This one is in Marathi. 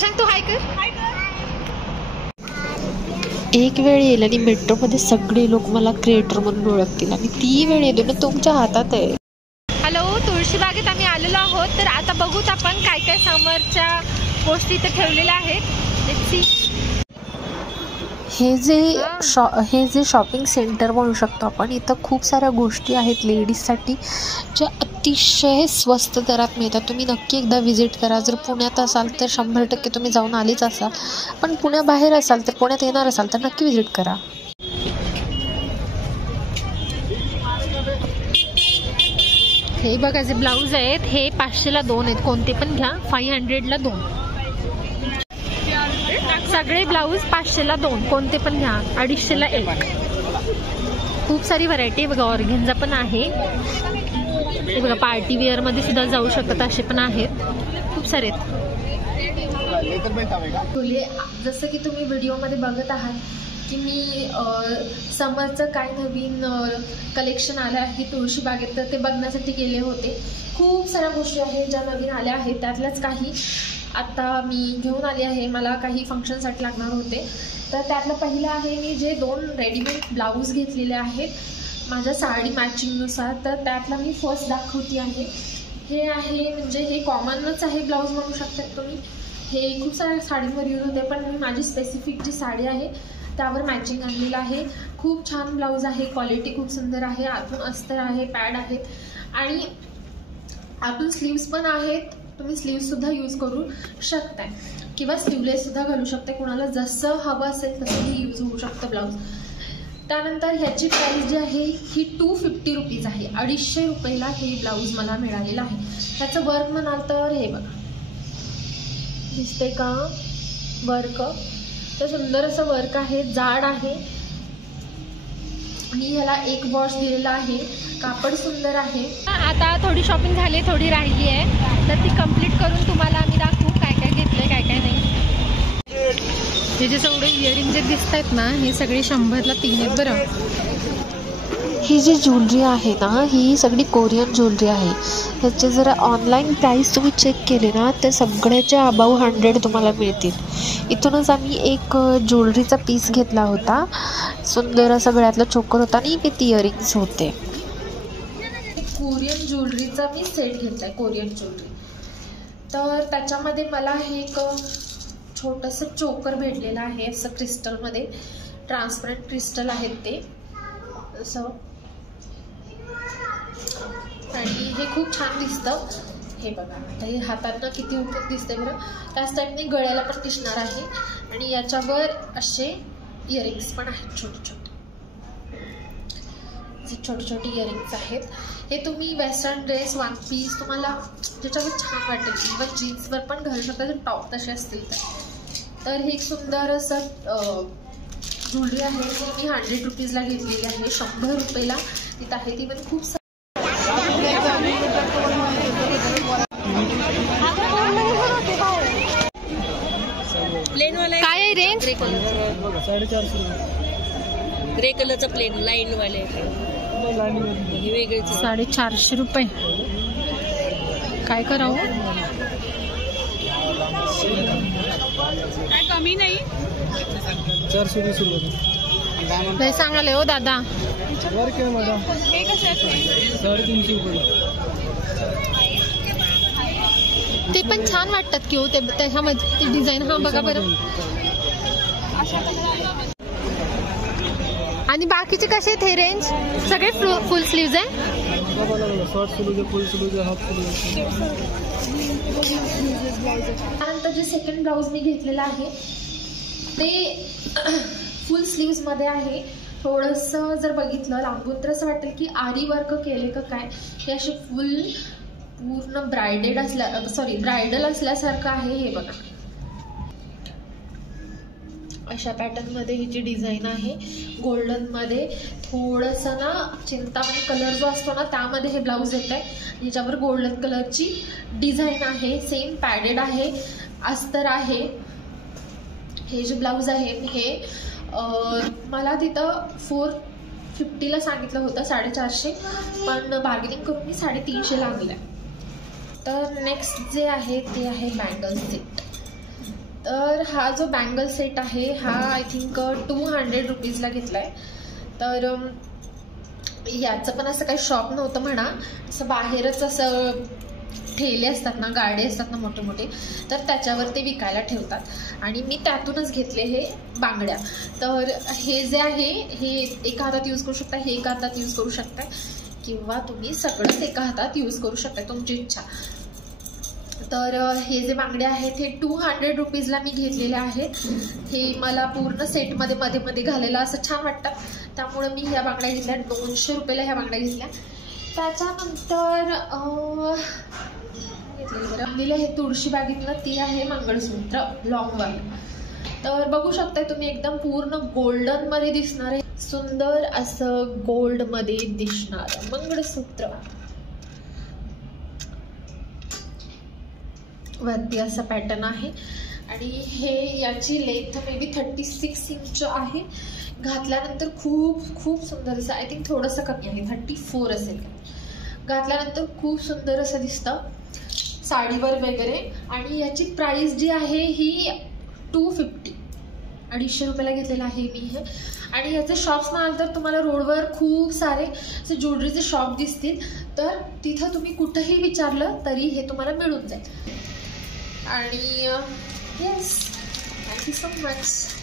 सांग तू हाय कर. एक वेळ येईल आणि मेट्रोमध्ये सगळे लोक मला क्रिएटर म्हणून ओळखतील आणि ती वेळ येते ना तुमच्या हातात आहे. हॅलो, तुळशीबागेत आम्ही आलेलो आहोत. तर आता बघूत आपण काय काय समरच्या गोष्टी इथे ठेवलेल्या आहेत. Let's see. हे जे शॉपिंग सेंटर म्हणू शकतो आपण, इथं खूप साऱ्या गोष्टी आहेत लेडीजसाठी ज्या अतिशय स्वस्त दरात मिळतात. तुम्ही नक्की एकदा व्हिजिट करा. जर पुण्यात असाल तर 100% तुम्ही जाऊन आलीच असाल, पण पुण्याबाहेर असाल तर पुण्यात येणार असाल तर नक्की व्हिजिट करा. हे बघा, जे ब्लाऊज आहेत हे 500ला 2 आहेत. कोणते पण घ्या. 500ला 2 सगळे ब्लाऊज. 500ला 2 कोणते पण घ्या. 250ला 1. खूप सारी व्हरायटी आहे बघा. ऑर्गेन्झा पण आहे. हे बघा, पार्टी वेअर मध्ये सुद्धा जाऊ शकतात असे पण आहेत. खूप सारे आहेत. जसं की तुम्ही व्हिडिओमध्ये बघत आहात की मी समरचं काय नवीन कलेक्शन आलं आहे तुळशीबागेत, तर ते बघण्यासाठी गेले होते. खूप साऱ्या गोष्टी आहेत ज्या नवीन आल्या आहेत. त्यातल्याच काही आता मी घेऊन आली आहे. मला काही फंक्शनसाठी लागणार होते. तर त्यातलं पहिलं आहे, मी जे 2 रेडीमेड ब्लाऊज घेतलेले आहेत माझ्या साडी मॅचिंगनुसार. तर त्यातला मी फर्स्ट दाखवते आहे. हे आहे, म्हणजे हे कॉमनच आहे ब्लाऊज म्हणू शकतात तुम्ही. हे खूप साऱ्या साडींवर यूज होते, पण मी माझी स्पेसिफिक जी साडी आहे त्यावर मॅचिंग आणलेलं आहे. खूप छान ब्लाऊज आहे. क्वालिटी खूप सुंदर आहे. आतून अस्तर आहे, पॅड आहेत आणि आतून स्लीव्स पण आहेत. तुम्ही स्लीव्स सुद्धा यूज करू शकताय किंवा स्लीवलेस सुद्धा घालू शकते. कुणाला जसं हवं असेल तसं ही यूज होऊ शकतं ब्लाऊज. त्यानंतर ह्याची प्राइस जी आहे ही 250 रुपीज आहे. 250 रुपयाला हे ब्लाऊज मला मिळालेलं आहे. त्याचं वर्क म्हणाल तर हे बघा, दिसते का वर्क? तर सुंदर असं वर्क आहे. जाड आहे. मी ह्याला 1 वॉश दिलेला आहे. कापड सुंदर आहे. आता थोडी शॉपिंग झाली, थोडी राहिली आहे. तर ती कंप्लीट करून तुम्हाला आम्ही दाखवू काय काय घेतलंय, काय काय नाही. हे जे सगळे इयरिंग जे दिसत आहेत ना, हे सगळे 100ला 3 आहेत बरं. ही जी ज्वेलरी आहे ना, ही सगळी कोरियन ज्वेलरी आहे. ह्याचे जर ऑनलाईन प्राईस तुम्ही चेक केले ना तर सगळ्याच्या अबाव 100 तुम्हाला मिळतील. इथूनच आम्ही एक ज्वेलरीचा पीस घेतला होता. सुंदर असं गळ्यातलं चोकर होता आणि विथ इयरिंग्स होते. कोरियन ज्वेलरीचा मी सेट घेतलाय. कोरियन ज्वेलरी, तर त्याच्यामध्ये मला हे एक छोटंसं चोकर भेटलेलं आहे. असं क्रिस्टलमध्ये, ट्रान्सपरंट क्रिस्टल आहेत ते असं. आणि हे खूप छान दिसतं. हे बघा, आता हे हातांना किती उठून दिसते बरं. त्याच टाईपने गळ्याला पण दिसणार आहे. आणि याच्यावर असे इयरिंग्स पण आहेत, छोटे छोटे इयरिंग्स आहेत. हे तुम्ही वेस्टर्न ड्रेस, 1 पीस तुम्हाला ज्याच्यावर छान वाटेल, इव्हन जीन्सवर पण घालू शकता जर टॉप तसे असतील तर. हे एक सुंदर असं ज्वेलरी आहे. ती मी 100 रुपीजला घेतलेली आहे. 100 रुपयाला तिथं आहे. ती पण खूप काय आहे रेंज? 450 ग्रे कलरचं प्लेन लाईन वाले वेगळे 450 रुपये. काय करावं, काय कमी नाही. 420 रुपये नाही सांगाले हो दादा. हे कसे 350 रुपये. ते पण छान वाटतात की हो. ते त्याच्यामध्ये ती डिझाईन. हा बघा बरं. आणि बाकीचे कसे आहेत हे रेंज? सगळे फुल स्लीव्ज आहे. त्यानंतर जे सेकंड ब्लाऊज मी घेतलेला आहे ते फुल स्लीव्स मध्ये आहे. थोडंसं जर बघितलं लांबून तर असं वाटेल की आरी वर्क केले का काय. हे असे पूर्ण ब्रायडल असल्यासारखं आहे. हे बघा, अशा पॅटर्न मध्ये ही जी डिझाईन आहे, गोल्डन मध्ये थोडंसं ना चिंतामणी कलर जो असतो ना त्यामध्ये हे ब्लाऊज येत आहे. ह्याच्यावर गोल्डन कलरची डिझाईन आहे. सेम पॅडेड आहे, अस्तर आहे. हे जे ब्लाऊज आहे हे मला तिथं 450ला सांगितलं होतं, 450, पण बार्गेनिंग करून मी 350ला आणलं. तर नेक्स्ट जे आहे ते आहे बँगल सेट. तर हा जो बँगल सेट आहे हा आय थिंक 200 रुपीजला घेतलाय. तर याचं पण असं काही शॉप नव्हतं म्हणा, असं बाहेरच असं ठेले असतात ना, गाडे असतात ना मोठे मोठे, तर त्याच्यावर ते विकायला ठेवतात आणि मी त्यातूनच घेतले हे बांगड्या. तर हे जे आहे हे एका हातात यूज करू शकता, हे एका हातात यूज करू शकता, किंवा तुम्ही सगळंच एका हातात यूज करू शकता, तुमची इच्छा. तर हे जे बांगडे आहेत हे 200 रुपीजला मी घेतलेले आहेत. हे मला पूर्ण सेटमध्ये मध्ये मध्ये घालायला असं छान वाटतं, त्यामुळे मी ह्या बांगड्या घेतल्या. 200 रुपयाला ह्या बांगड्या घेतल्या. त्याच्यानंतर घेतलेलं हे तुळशीबागेतलं ती आहे मंगळसूत्र लॉंगवालं. तर बघू शकताय तुम्ही एकदम पूर्ण गोल्डन मध्ये दिसणार आहे, सुंदर असं गोल्ड मध्ये दिसणार मंगळसूत्र. वरती असा पॅटर्न आहे आणि हे याची लेंथ मे बी 36 इंच आहे. घातल्यानंतर खूप खूप सुंदर असं, आय थिंक थोडंसं कमी आहे, 34 असेल. घातल्यानंतर खूप सुंदर असं दिसतं साडीवर वगैरे. आणि याची प्राइस जी आहे ही 250, 250 रुपयाला घेतलेलं आहे मी हे. आणि याचे शॉप्स म्हणाल तर तुम्हाला रोडवर खूप सारे असे ज्वेलरीचे शॉप दिसतील, तर तिथं तुम्ही कुठंही विचारलं तरी हे तुम्हाला मिळून जाईल. आणि येस, थँक्यू सो मच.